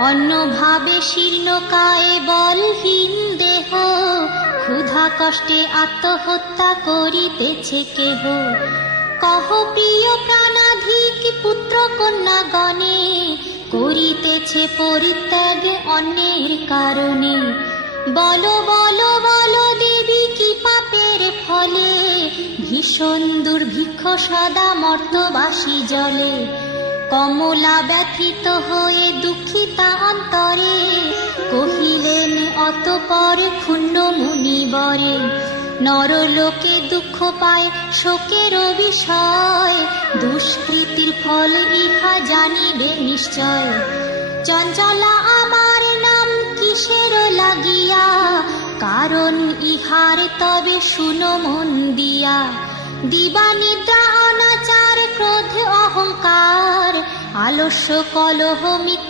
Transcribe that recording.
অন্যভাবে শীর্ণকায়ে বলহীন দেহ, ক্ষুধা কষ্টে আত্মহত্যা করিতেছে কেহ। কহ প্রিয় প্রাণাধিক পুত্র কন্যা গণে, করিতেছে পরিত্যাগ অন্যের কারণে। বলো বলো বলো দেবী, কি পাপের ফলে ভীষণ দুর্ভিক্ষ সদা মর্তবাসী জলে। কমলা ব্যথিত হয়ে দুঃখিতা অন্তরে, কহিলেন অতঃপর ক্ষুণ্ণ মুনিবরে। নরলোকে দুঃখ পায় শোকের বিষয়, দুষ্কৃতির ফল ইহা জানিবে নিশ্চয়। চঞ্চলা আমার নাম কিসের লাগিয়া, কারণ ইহার তবে শুনো মন দিয়া। দিবা নিদ্রা অনাচার ক্রোধ অহংকার, আলস্য কলহ মিথ্যা